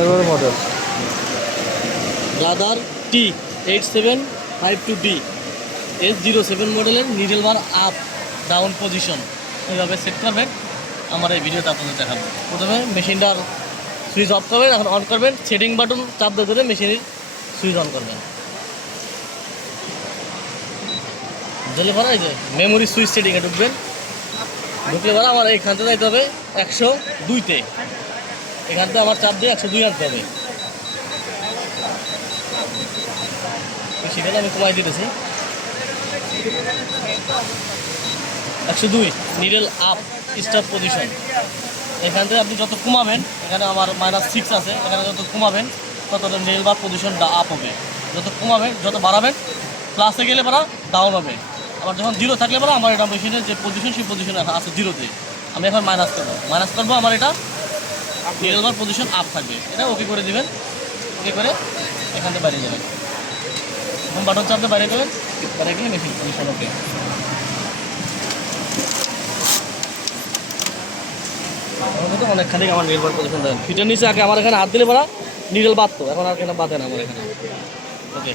এরপরে model brother T8752D S07 মডেলের needle বার up down position এইভাবে সেট করবেন। আমার এই ভিডিওতে আপনাদের দেখাবো। প্রথমে মেশিনটার সুইচ অফ করবেন, এখন অন করবেন, সেটিং বাটন চাপ দিয়ে ধরে মেশিনের সুইচ অন করবেন। দিলে পরে এই যে মেমোরি সুইচ সেটিংয়ে ঢুকবেন। ঢুকলে পরে আমার এইখান থেকে যাইতে হবে 102-তে। এখান থেকে আমার চাপ দিয়ে 102 আনতে হবে। সেখানে আমি কমাই দিতেছি 102 নিডল আপ স্টার্ট পজিশন। এখান থেকে আপনি যত কমাবেন, এখানে আমার -6 আছে, এখানে যত কমাবেন তত নিডল বার পজিশনটা আপ হবে। যত কমাবেন যত বাড়াবেন প্লাসে গেলে পরা ডাউন হবে। আবার যখন 0 থাকলে পরে আমার এটা মেশিনের যে পজিশন সেই পজিশনে আছে 0-তে। আমি এখন মাইনাস করবো আমার এটা নিডল বার পজিশন আপ থাকবে। এটা ওকে করে দিবেন। ওকে করে এখান থেকে বাইরে যাবেন। এখন বাটন চাপতে বাইরে দেবেন, বাইরে গেলে মেশিন পজিশন ওকে। অনেকখানি আমার নিডল বার পজিশন দেবেন। ফিটের নিচে আগে আমার এখানে হাত দিলে পরা নিডল বাঁধতো, এখন আর এখানে বাঁধে না আমার এখানে। ওকে।